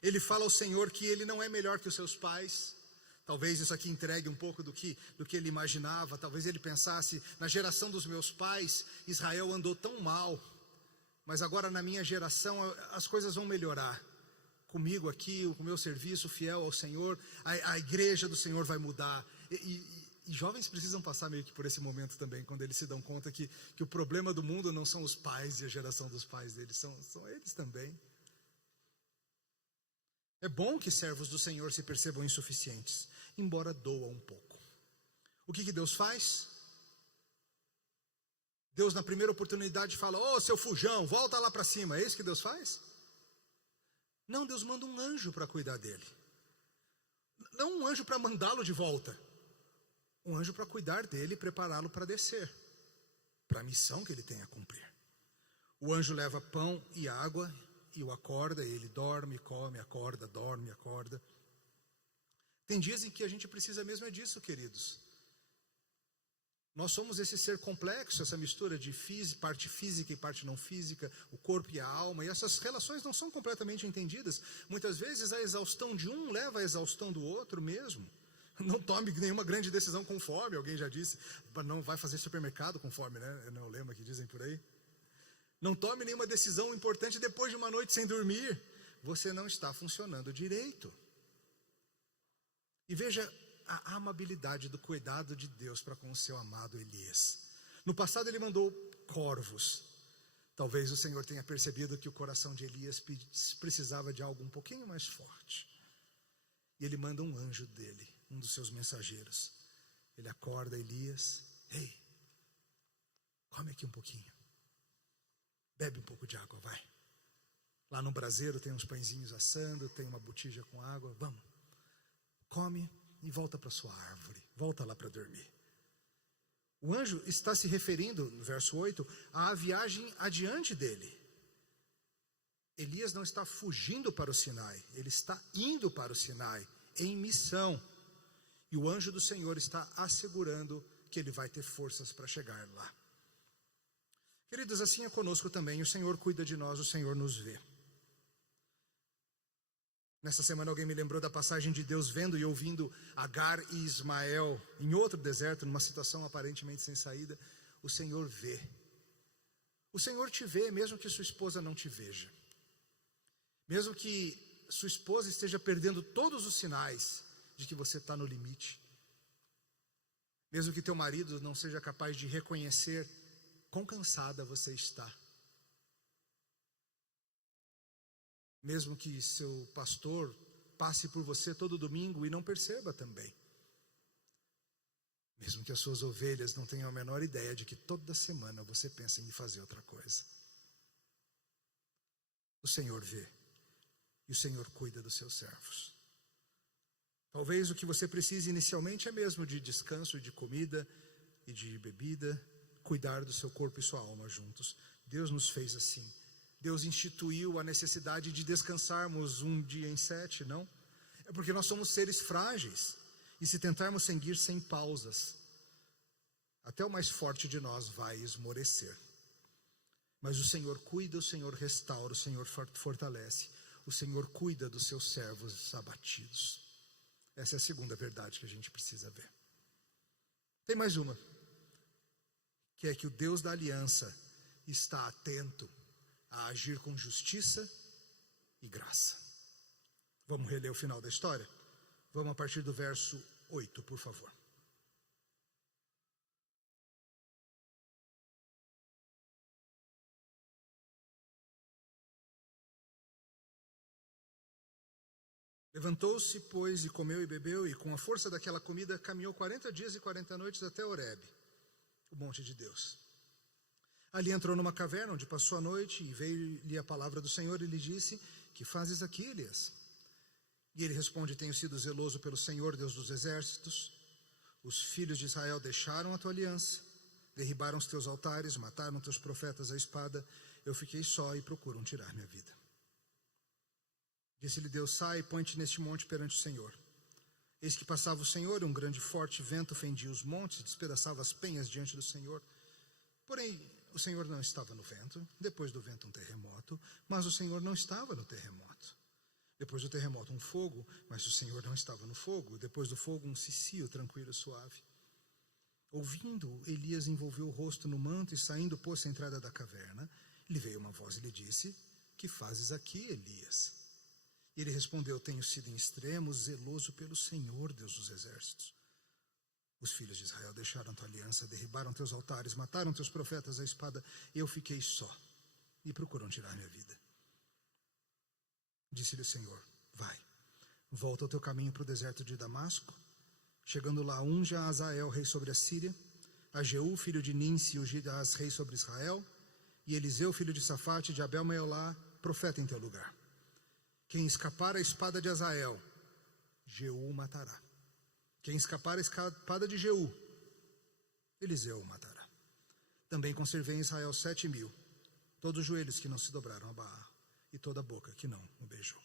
Ele fala ao Senhor que ele não é melhor que os seus pais. Talvez isso aqui entregue um pouco do que ele imaginava. Talvez ele pensasse, na geração dos meus pais, Israel andou tão mal. Mas agora na minha geração as coisas vão melhorar. Comigo aqui, com o meu serviço fiel ao Senhor, a igreja do Senhor vai mudar. E jovens precisam passar meio que por esse momento também, quando eles se dão conta que o problema do mundo não são os pais e a geração dos pais deles, são eles também. É bom que servos do Senhor se percebam insuficientes, embora doa um pouco. O que Deus faz? Deus na primeira oportunidade fala, seu fujão, volta lá para cima. É isso que Deus faz? Não, Deus manda um anjo para cuidar dele. Não um anjo para mandá-lo de volta. Um anjo para cuidar dele e prepará-lo para descer, para a missão que ele tem a cumprir. O anjo leva pão e água e o acorda, e ele dorme, come, acorda, dorme, acorda. Tem dias em que a gente precisa mesmo disso, queridos. Nós somos esse ser complexo, essa mistura de parte física e parte não física, o corpo e a alma, e essas relações não são completamente entendidas. Muitas vezes a exaustão de um leva à exaustão do outro mesmo. Não tome nenhuma grande decisão com fome, alguém já disse, não vai fazer supermercado com fome, né? Não é o lema que dizem por aí. Não tome nenhuma decisão importante depois de uma noite sem dormir. Você não está funcionando direito. E veja a amabilidade do cuidado de Deus para com o seu amado Elias. No passado ele mandou corvos. Talvez o Senhor tenha percebido que o coração de Elias precisava de algo um pouquinho mais forte. E ele manda um anjo dele, um dos seus mensageiros. Ele acorda Elias, ei, come aqui um pouquinho. Bebe um pouco de água, vai. Lá no braseiro tem uns pãezinhos assando, tem uma botija com água, vamos. Come e volta para sua árvore, volta lá para dormir. O anjo está se referindo, no verso 8, à viagem adiante dele. Elias não está fugindo para o Sinai, ele está indo para o Sinai, em missão. E o anjo do Senhor está assegurando que ele vai ter forças para chegar lá. Queridos, assim é conosco também, o Senhor cuida de nós, o Senhor nos vê. Nessa semana alguém me lembrou da passagem de Deus vendo e ouvindo Agar e Ismael em outro deserto, numa situação aparentemente sem saída. O Senhor vê. O Senhor te vê, mesmo que sua esposa não te veja. Mesmo que sua esposa esteja perdendo todos os sinais de que você está no limite. Mesmo que teu marido não seja capaz de reconhecer quão cansada você está. Mesmo que seu pastor passe por você todo domingo e não perceba também. Mesmo que as suas ovelhas não tenham a menor ideia de que toda semana você pensa em fazer outra coisa. O Senhor vê. E o Senhor cuida dos seus servos. Talvez o que você precise inicialmente é mesmo de descanso, de comida e de bebida. cuidar do seu corpo e sua alma juntos. Deus nos fez assim. Deus instituiu a necessidade de descansarmos um dia em 7, não? É porque nós somos seres frágeis. E se tentarmos seguir sem pausas, até o mais forte de nós vai esmorecer. Mas o Senhor cuida, o Senhor restaura, o Senhor fortalece. O Senhor cuida dos seus servos abatidos. Essa é a segunda verdade que a gente precisa ver. Tem mais uma, que é que o Deus da aliança está atento a agir com justiça e graça. Vamos reler o final da história? Vamos a partir do verso 8, por favor. Levantou-se, pois, e comeu e bebeu, e com a força daquela comida caminhou 40 dias e 40 noites até Horebe, o monte de Deus. Ali entrou numa caverna, onde passou a noite, e veio-lhe a palavra do Senhor, e lhe disse: que fazes aqui, Elias? E ele responde: tenho sido zeloso pelo Senhor, Deus dos exércitos. Os filhos de Israel deixaram a tua aliança, derribaram os teus altares, mataram teus profetas à espada. Eu fiquei só e procuram tirar minha vida. Disse-lhe Deus: sai e põe-te neste monte perante o Senhor. Eis que passava o Senhor, e um grande e forte vento fendia os montes, e despedaçava as penhas diante do Senhor. Porém, o Senhor não estava no vento. Depois do vento, um terremoto, mas o Senhor não estava no terremoto. Depois do terremoto, um fogo, mas o Senhor não estava no fogo. Depois do fogo, um cicio tranquilo e suave. Ouvindo, Elias envolveu o rosto no manto e, saindo, pôs-se à entrada da caverna. Lhe veio uma voz e lhe disse: que fazes aqui, Elias? E ele respondeu: tenho sido em extremo zeloso pelo Senhor, Deus dos exércitos. Os filhos de Israel deixaram tua aliança, derribaram teus altares, mataram teus profetas à espada. Eu fiquei só e procuram tirar minha vida. Disse-lhe o Senhor: vai, volta ao teu caminho para o deserto de Damasco. Chegando lá, unja a Azael, rei sobre a Síria, a Jeú, filho de Ninsi, ungirás rei sobre Israel, e Eliseu, filho de Safate, de Abel-Meolá, profeta em teu lugar. Quem escapar a espada de Azael, Jeú o matará. Quem escapar a espada de Jeú, Eliseu o matará. Também conservei em Israel 7.000, todos os joelhos que não se dobraram a Baal, e toda a boca que não o beijou.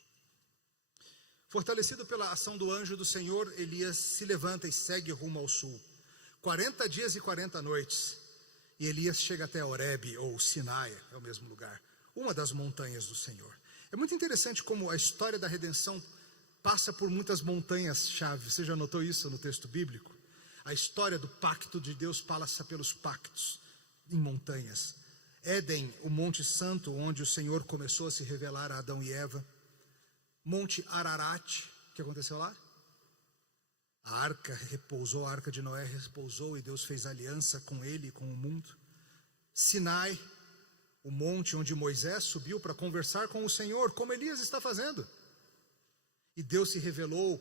Fortalecido pela ação do anjo do Senhor, Elias se levanta e segue rumo ao sul. 40 dias e 40 noites, e Elias chega até Horebe, ou Sinai, é o mesmo lugar, uma das montanhas do Senhor. É muito interessante como a história da redenção passa por muitas montanhas-chave. Você já notou isso no texto bíblico? A história do pacto de Deus passa pelos pactos em montanhas. Éden, o Monte Santo, onde o Senhor começou a se revelar a Adão e Eva. Monte Ararat, o que aconteceu lá? A arca repousou, a arca de Noé repousou, e Deus fez aliança com ele e com o mundo. Sinai, o monte onde Moisés subiu para conversar com o Senhor, como Elias está fazendo. E Deus se revelou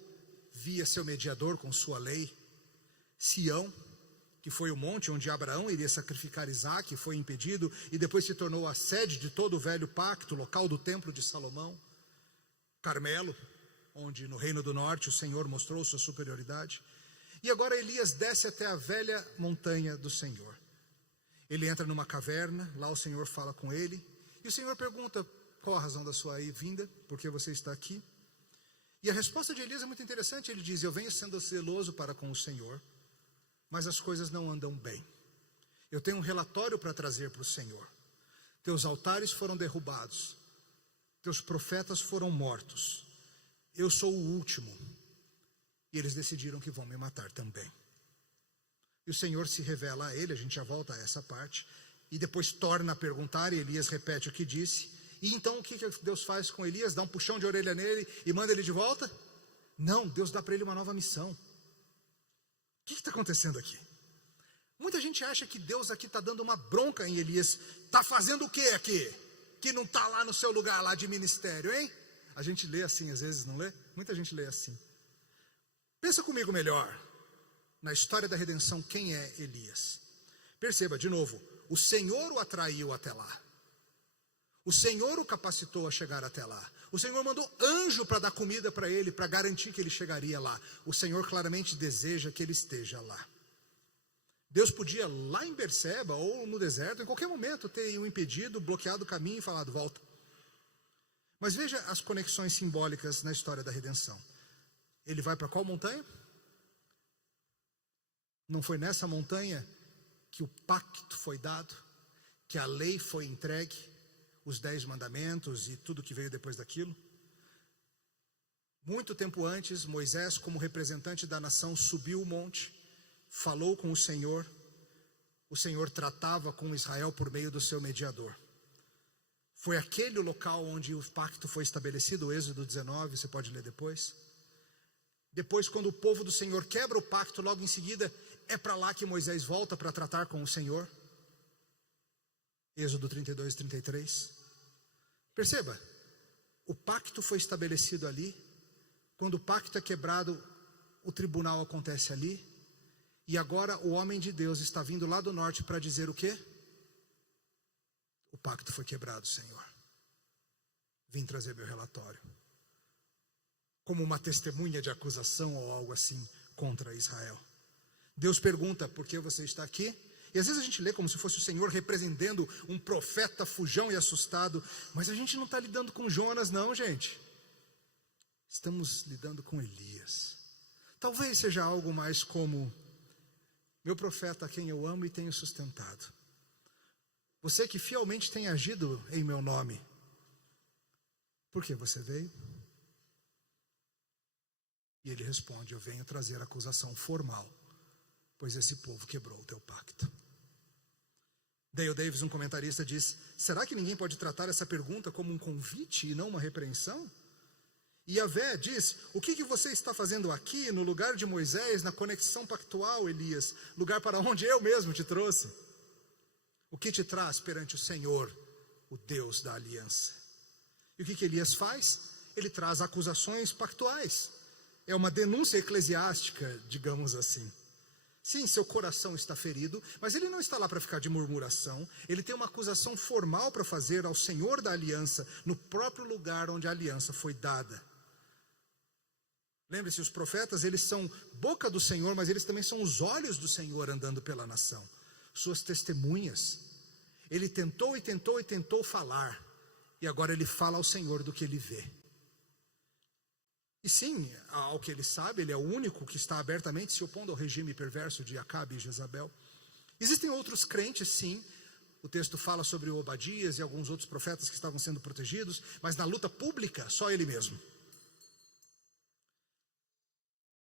via seu mediador com sua lei. Sião, que foi o monte onde Abraão iria sacrificar Isaque, foi impedido e depois se tornou a sede de todo o velho pacto, local do templo de Salomão. Carmelo, onde no reino do norte o Senhor mostrou sua superioridade. E agora Elias desce até a velha montanha do Senhor. Ele entra numa caverna, lá o Senhor fala com ele, e o Senhor pergunta: qual a razão da sua vinda? Por que você está aqui? E a resposta de Elias é muito interessante. Ele diz: eu venho sendo zeloso para com o Senhor, mas as coisas não andam bem. Eu tenho um relatório para trazer para o Senhor. Teus altares foram derrubados, teus profetas foram mortos, eu sou o último, e eles decidiram que vão me matar também. E o Senhor se revela a ele, a gente já volta a essa parte, e depois torna a perguntar, e Elias repete o que disse. E então o que Deus faz com Elias? Dá um puxão de orelha nele e manda ele de volta? Não, Deus dá para ele uma nova missão. O que está acontecendo aqui? Muita gente acha que Deus aqui está dando uma bronca em Elias. Está fazendo o que aqui? Que não está lá no seu lugar lá de ministério, hein? A gente lê assim às vezes, não lê? Muita gente lê assim. Pensa comigo melhor. Na história da redenção, quem é Elias? Perceba, de novo, o Senhor o atraiu até lá. O Senhor o capacitou a chegar até lá. O Senhor mandou anjo para dar comida para ele, para garantir que ele chegaria lá. O Senhor claramente deseja que ele esteja lá. Deus podia, lá em Berseba ou no deserto, em qualquer momento, ter o impedido, bloqueado o caminho e falado, volta. Mas veja as conexões simbólicas na história da redenção. Ele vai para qual montanha? Não foi nessa montanha que o pacto foi dado, que a lei foi entregue, os 10 mandamentos e tudo que veio depois daquilo? Muito tempo antes, Moisés, como representante da nação, subiu o monte, falou com o Senhor tratava com Israel por meio do seu mediador. Foi aquele o local onde o pacto foi estabelecido, o Êxodo 19, você pode ler depois. Depois, quando o povo do Senhor quebra o pacto, logo em seguida, é para lá que Moisés volta para tratar com o Senhor. Êxodo 32 e 33. Perceba, o pacto foi estabelecido ali. Quando o pacto é quebrado, o tribunal acontece ali. E agora o homem de Deus está vindo lá do norte para dizer o quê? O pacto foi quebrado, Senhor. Vim trazer meu relatório. Como uma testemunha de acusação ou algo assim contra Israel. Deus pergunta, por que você está aqui? E às vezes a gente lê como se fosse o Senhor repreendendo um profeta fujão e assustado. Mas a gente não está lidando com Jonas não, gente. Estamos lidando com Elias. Talvez seja algo mais como: meu profeta a quem eu amo e tenho sustentado. Você que fielmente tem agido em meu nome. Por que você veio? E ele responde: eu venho trazer acusação formal, pois esse povo quebrou o teu pacto. Dale Davis, um comentarista, diz: será que ninguém pode tratar essa pergunta como um convite e não uma repreensão? E Yahvé diz: o que você está fazendo aqui no lugar de Moisés, na conexão pactual, Elias, lugar para onde eu mesmo te trouxe? O que te traz perante o Senhor, o Deus da aliança? E o que Elias faz? Ele traz acusações pactuais. É uma denúncia eclesiástica, digamos assim. Sim, seu coração está ferido, mas ele não está lá para ficar de murmuração. Ele tem uma acusação formal para fazer ao Senhor da aliança, no próprio lugar onde a aliança foi dada. Lembre-se, os profetas, eles são boca do Senhor, mas eles também são os olhos do Senhor andando pela nação. Suas testemunhas. Ele tentou e tentou e tentou falar. E agora ele fala ao Senhor do que ele vê. E sim, ao que ele sabe, ele é o único que está abertamente se opondo ao regime perverso de Acabe e Jezabel. Existem outros crentes, sim. O texto fala sobre o Obadias e alguns outros profetas que estavam sendo protegidos, mas na luta pública, só ele mesmo.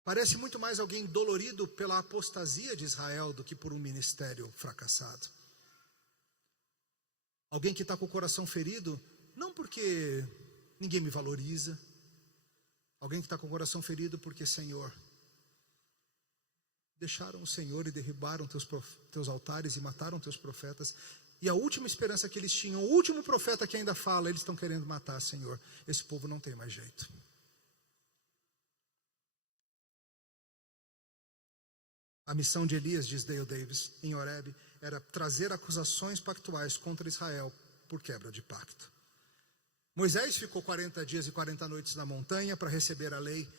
Parece muito mais alguém dolorido pela apostasia de Israel do que por um ministério fracassado. Alguém que está com o coração ferido, não porque ninguém me valoriza. Alguém que está com o coração ferido porque, Senhor, deixaram o Senhor e derribaram teus altares e mataram teus profetas. E a última esperança que eles tinham, o último profeta que ainda fala, eles estão querendo matar, Senhor. Esse povo não tem mais jeito. A missão de Elias, diz Dale Davis, em Horebe, era trazer acusações pactuais contra Israel por quebra de pacto. Moisés ficou 40 dias e 40 noites na montanha para receber a lei.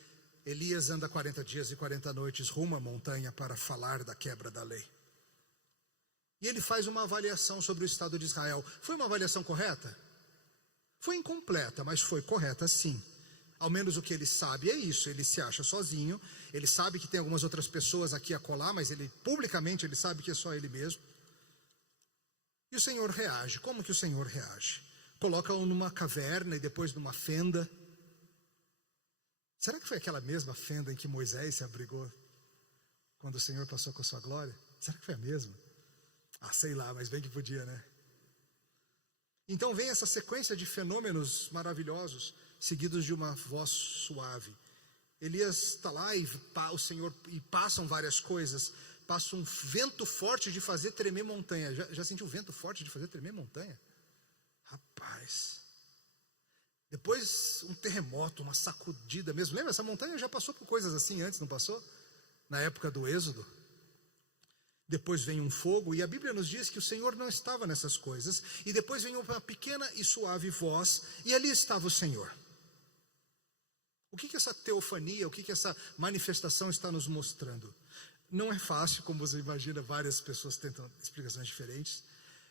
Elias anda 40 dias e 40 noites rumo à montanha para falar da quebra da lei. E ele faz uma avaliação sobre o estado de Israel. Foi uma avaliação correta? Foi incompleta, mas foi correta sim. Ao menos o que ele sabe é isso, ele se acha sozinho, ele sabe que tem algumas outras pessoas aqui a colar, mas publicamente ele sabe que é só ele mesmo. E o Senhor reage. Como que o Senhor reage? Coloca-o numa caverna e depois numa fenda. Será que foi aquela mesma fenda em que Moisés se abrigou quando o Senhor passou com a sua glória? Será que foi a mesma? Sei lá, mas bem que podia, né? Então vem essa sequência de fenômenos maravilhosos, seguidos de uma voz suave. Elias está lá e passam várias coisas. Passa um vento forte de fazer tremer montanha. Já sentiu vento forte de fazer tremer montanha? Rapaz. Depois um terremoto, uma sacudida mesmo. Lembra, essa montanha já passou por coisas assim antes, não passou? Na época do Êxodo. Depois vem um fogo, e a Bíblia nos diz que o Senhor não estava nessas coisas. E depois vem uma pequena e suave voz, e ali estava o Senhor. O que essa teofania, o que essa manifestação está nos mostrando? Não é fácil, como você imagina, várias pessoas tentam explicações diferentes.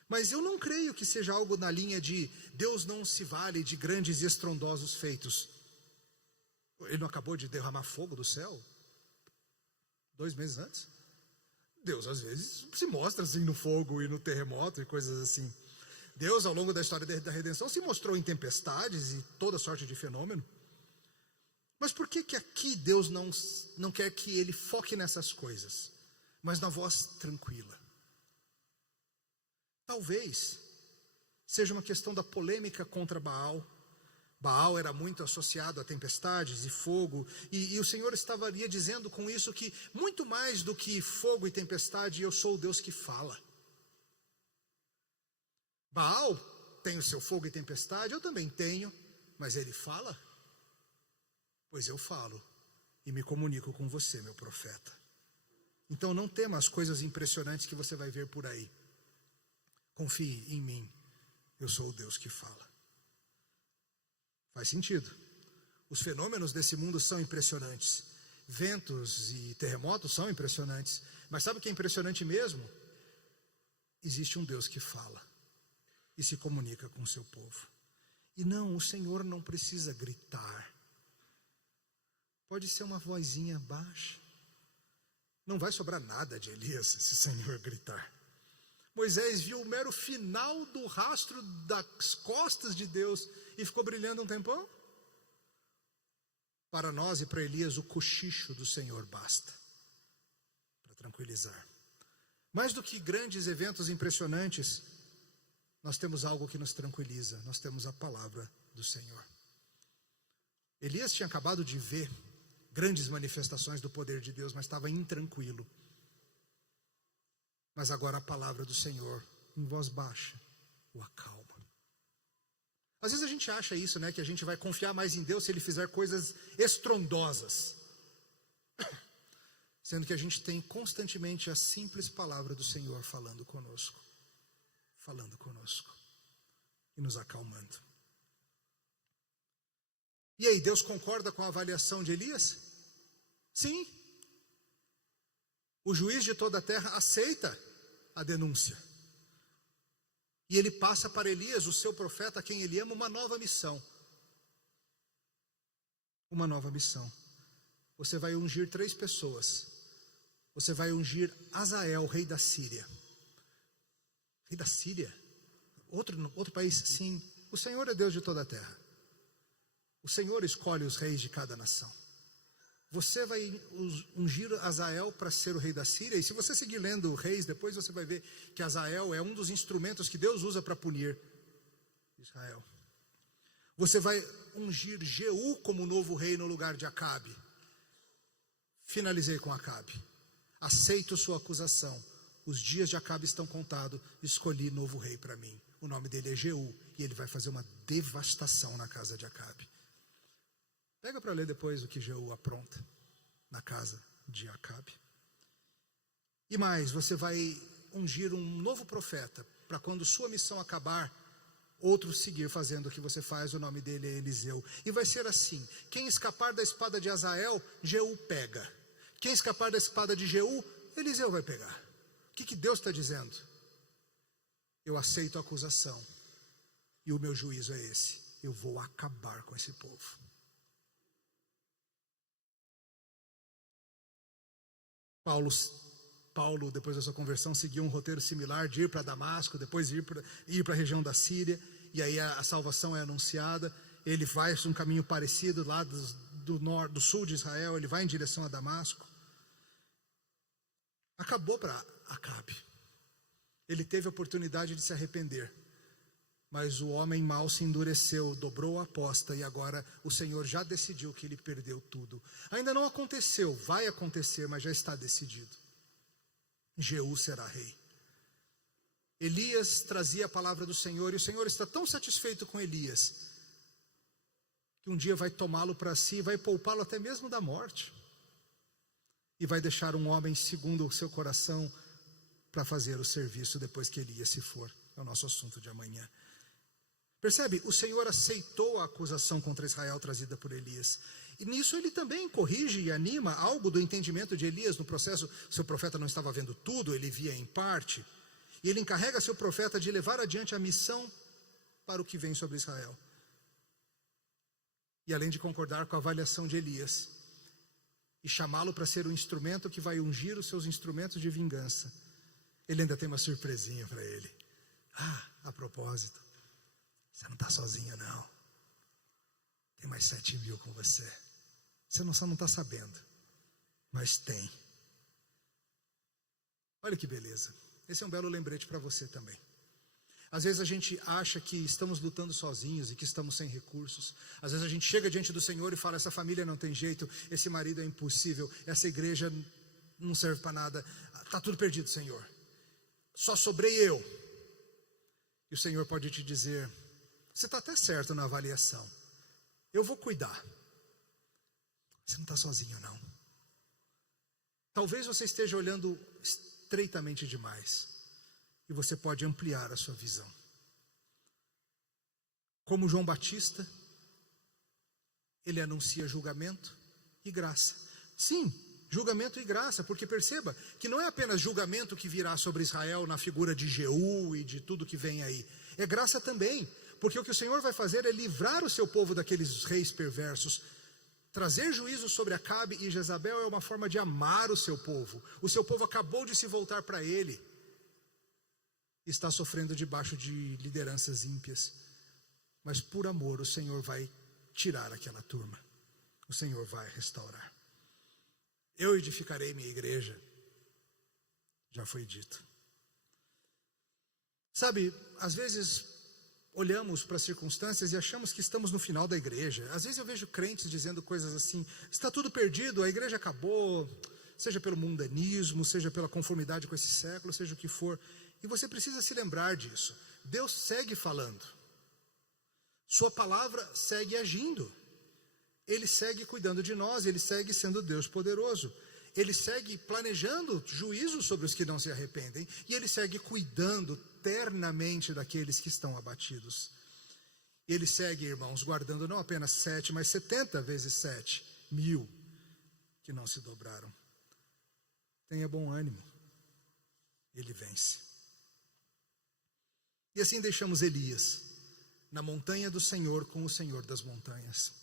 Mas eu não creio que seja algo na linha de Deus não se vale de grandes e estrondosos feitos. Ele não acabou de derramar fogo do céu 2 meses antes? Deus às vezes se mostra assim no fogo e no terremoto e coisas assim. Deus, ao longo da história da redenção, se mostrou em tempestades e toda sorte de fenômeno. Mas por que aqui Deus não quer que ele foque nessas coisas, mas na voz tranquila? Talvez seja uma questão da polêmica contra Baal. Baal era muito associado a tempestades e fogo, e o Senhor estaria dizendo com isso que muito mais do que fogo e tempestade, eu sou o Deus que fala. Baal tem o seu fogo e tempestade, eu também tenho, mas ele fala? Pois eu falo e me comunico com você, meu profeta. Então não tema as coisas impressionantes que você vai ver por aí. Confie em mim, eu sou o Deus que fala. Faz sentido. Os fenômenos desse mundo são impressionantes. Ventos e terremotos são impressionantes. Mas sabe o que é impressionante mesmo? Existe um Deus que fala e se comunica com o seu povo. E não, o Senhor não precisa gritar. Pode ser uma vozinha baixa. Não vai sobrar nada de Elias se o Senhor gritar. Moisés viu o mero final do rastro das costas de Deus e ficou brilhando um tempão. Para nós e para Elias, o cochicho do Senhor basta para tranquilizar. Mais do que grandes eventos impressionantes, nós temos algo que nos tranquiliza. Nós temos a palavra do Senhor. Elias tinha acabado de ver grandes manifestações do poder de Deus, mas estava intranquilo. Mas agora a palavra do Senhor, em voz baixa, o acalma. Às vezes a gente acha isso, né? Que a gente vai confiar mais em Deus se Ele fizer coisas estrondosas. Sendo que a gente tem constantemente a simples palavra do Senhor falando conosco. E nos acalmando. E aí, Deus concorda com a avaliação de Elias? Sim. O juiz de toda a terra aceita a denúncia. E ele passa para Elias, o seu profeta, a quem ele ama, uma nova missão. Uma nova missão. Você vai ungir 3 pessoas. Você vai ungir Hazael, rei da Síria. Rei da Síria? Outro país? Sim. O Senhor é Deus de toda a terra. O Senhor escolhe os reis de cada nação. Você vai ungir Hazael para ser o rei da Síria. E se você seguir lendo Reis, depois você vai ver que Hazael é um dos instrumentos que Deus usa para punir Israel. Você vai ungir Jeú como novo rei no lugar de Acabe. Finalizei com Acabe. Aceito sua acusação. Os dias de Acabe estão contados. Escolhi novo rei para mim. O nome dele é Jeú. E ele vai fazer uma devastação na casa de Acabe. Pega para ler depois o que Jeú apronta na casa de Acabe. E mais, você vai ungir um novo profeta, para quando sua missão acabar, outro seguir fazendo o que você faz. O nome dele é Eliseu. E vai ser assim: quem escapar da espada de Hazael, Jeú pega. Quem escapar da espada de Jeú, Eliseu vai pegar. O que Deus está dizendo? Eu aceito a acusação, e o meu juízo é esse: eu vou acabar com esse povo. Paulo, depois da sua conversão, seguiu um roteiro similar de ir para Damasco, depois ir para a região da Síria, e aí a salvação é anunciada. Ele faz um caminho parecido lá do sul de Israel, ele vai em direção a Damasco. Acabou para Acabe. Ele teve a oportunidade de se arrepender, mas o homem mau se endureceu, dobrou a aposta, e agora o Senhor já decidiu que ele perdeu tudo. Ainda não aconteceu, vai acontecer, mas já está decidido. Jeú será rei. Elias trazia a palavra do Senhor, e o Senhor está tão satisfeito com Elias, que um dia vai tomá-lo para si, e vai poupá-lo até mesmo da morte. E vai deixar um homem segundo o seu coração para fazer o serviço depois que Elias se for. É o nosso assunto de amanhã. Percebe? O Senhor aceitou a acusação contra Israel trazida por Elias. E nisso ele também corrige e anima algo do entendimento de Elias no processo. Seu profeta não estava vendo tudo, ele via em parte. E ele encarrega seu profeta de levar adiante a missão para o que vem sobre Israel. E além de concordar com a avaliação de Elias e chamá-lo para ser o instrumento que vai ungir os seus instrumentos de vingança, ele ainda tem uma surpresinha para ele. A propósito, você não está sozinho não. Tem mais 7.000 com você. Você só não está sabendo, mas tem. Olha que beleza. Esse é um belo lembrete para você também. Às vezes a gente acha que estamos lutando sozinhos e que estamos sem recursos. Às vezes a gente chega diante do Senhor e fala: essa família não tem jeito, esse marido é impossível, essa igreja não serve para nada, está tudo perdido, Senhor. Só sobrei eu. E o Senhor pode te dizer: você está até certo na avaliação, eu vou cuidar. Você não está sozinho não. Talvez você esteja olhando estreitamente demais, e você pode ampliar a sua visão. Como João Batista, ele anuncia julgamento e graça. Sim, julgamento e graça, porque perceba que não é apenas julgamento que virá sobre Israel na figura de Jeú e de tudo que vem aí. É graça também, porque o que o Senhor vai fazer é livrar o seu povo daqueles reis perversos. Trazer juízo sobre Acabe e Jezabel é uma forma de amar o seu povo. O seu povo acabou de se voltar para ele. Está sofrendo debaixo de lideranças ímpias. Mas por amor o Senhor vai tirar aquela turma. O Senhor vai restaurar. Eu edificarei minha igreja. Já foi dito. Sabe, às vezes olhamos para as circunstâncias e achamos que estamos no final da igreja. Às vezes eu vejo crentes dizendo coisas assim: está tudo perdido, a igreja acabou, seja pelo mundanismo, seja pela conformidade com esse século, seja o que for. E você precisa se lembrar disso. Deus segue falando. Sua palavra segue agindo. Ele segue cuidando de nós, ele segue sendo Deus poderoso. Ele segue planejando juízo sobre os que não se arrependem. E ele segue cuidando ternamente daqueles que estão abatidos. Ele segue, irmãos, guardando não apenas 7, mas 70 vezes 7.000 que não se dobraram. Tenha bom ânimo. Ele vence. E assim deixamos Elias na montanha do Senhor com o Senhor das montanhas.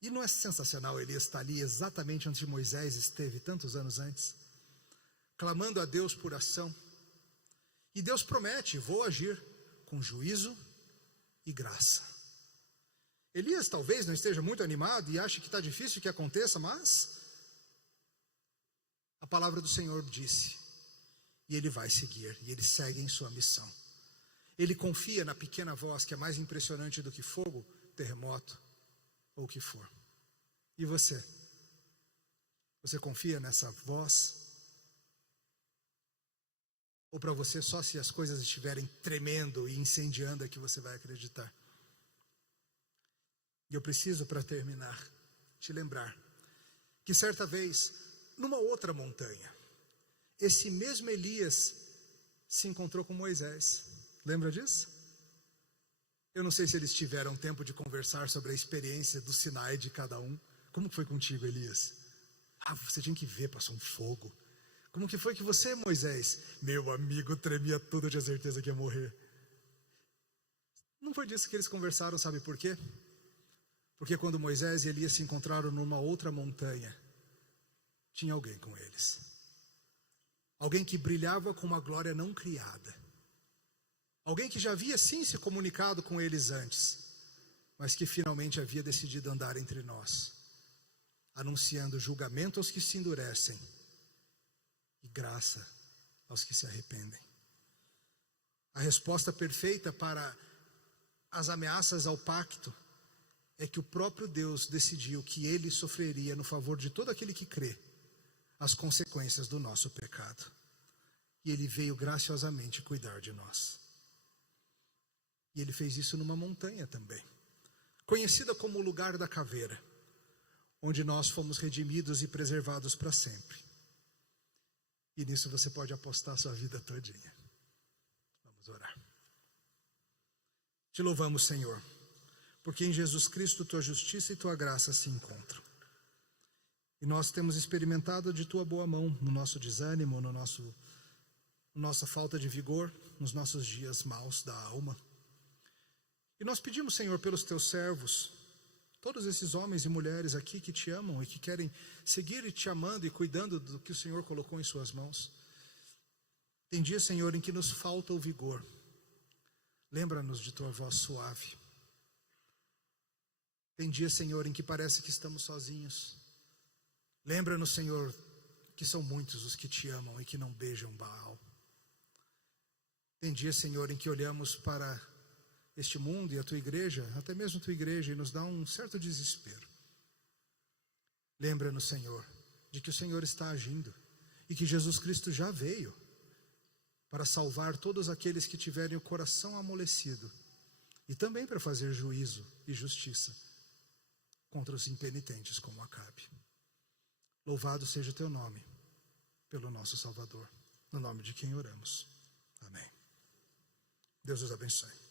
E não é sensacional Elias estar ali exatamente onde Moisés esteve tantos anos antes, clamando a Deus por ação. E Deus promete: vou agir com juízo e graça. Elias talvez não esteja muito animado e ache que está difícil que aconteça, mas a palavra do Senhor disse, e ele vai seguir, e ele segue em sua missão. Ele confia na pequena voz que é mais impressionante do que fogo, terremoto ou o que for. E você? Você confia nessa voz? Ou para você só se as coisas estiverem tremendo e incendiando é que você vai acreditar? E eu preciso, para terminar, te lembrar que certa vez, numa outra montanha, esse mesmo Elias se encontrou com Moisés. Lembra disso? Eu não sei se eles tiveram tempo de conversar sobre a experiência do Sinai de cada um. Como foi contigo, Elias? Você tinha que ver, passou um fogo. Como que foi que você, Moisés? Meu amigo, tremia tudo, eu tinha certeza que ia morrer. Não foi disso que eles conversaram, sabe por quê? Porque quando Moisés e Elias se encontraram numa outra montanha, tinha alguém com eles. Alguém que brilhava com uma glória não criada. Alguém que já havia sim se comunicado com eles antes, mas que finalmente havia decidido andar entre nós, anunciando julgamento aos que se endurecem e graça aos que se arrependem. A resposta perfeita para as ameaças ao pacto é que o próprio Deus decidiu que ele sofreria no favor de todo aquele que crê as consequências do nosso pecado. E ele veio graciosamente cuidar de nós. E ele fez isso numa montanha também, conhecida como o lugar da caveira, onde nós fomos redimidos e preservados para sempre. E nisso você pode apostar a sua vida todinha. Vamos orar. Te louvamos, Senhor, porque em Jesus Cristo tua justiça e tua graça se encontram. E nós temos experimentado de tua boa mão no nosso desânimo, nossa falta de vigor, nos nossos dias maus da alma. E nós pedimos, Senhor, pelos teus servos, todos esses homens e mulheres aqui que te amam e que querem seguir te amando e cuidando do que o Senhor colocou em suas mãos. Tem dias, Senhor, em que nos falta o vigor. Lembra-nos de tua voz suave. Tem dias, Senhor, em que parece que estamos sozinhos. Lembra-nos, Senhor, que são muitos os que te amam e que não beijam Baal. Tem dias, Senhor, em que olhamos para este mundo e a tua igreja, até mesmo a tua igreja, e nos dá um certo desespero. Lembra-nos, Senhor, de que o Senhor está agindo e que Jesus Cristo já veio para salvar todos aqueles que tiverem o coração amolecido e também para fazer juízo e justiça contra os impenitentes como Acabe. Louvado seja o teu nome pelo nosso Salvador, no nome de quem oramos. Amém. Deus os abençoe.